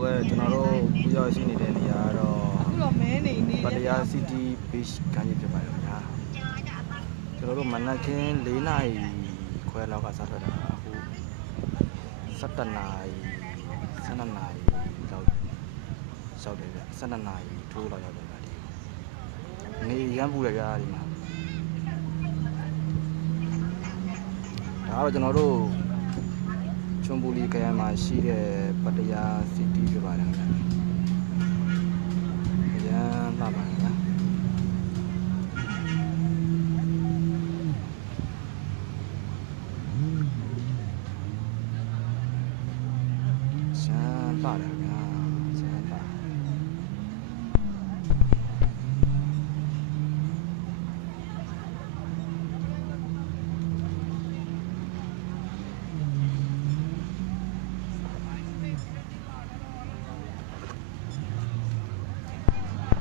ဟုတ်ကဲ့ကျွန်တော်တို့ပူဇော်ရှိနေတဲ့နေရာကတော့ အခုတော့မဲနေနေ ပတ္တရား City Beach ကမ်းခြေဖြစ်ပါတယ်ခင်ဗျာကျွန်တော်တို့မနက်ခင်း4 နာရီခွဲလောက်ကစထွက်တာအခု17 နာရီ12 နာရီလောက်ရောက်တယ်ဗျ12 နာရီထိုးလောက်ရောက်တယ်ဗျဒီနေရမ်းပူတယ်ဗျာဒီမှာဒါကတော့ကျွန်တော်တို့ချွန်ပူလီခရိုင်မှာရှိတဲ့ပတ္တရား City ဖြစ်ပါတယ်ခင်ဗျာရမ်းလှပါတယ်ဗျာရှမ်းပါတယ်ခင်ဗျာ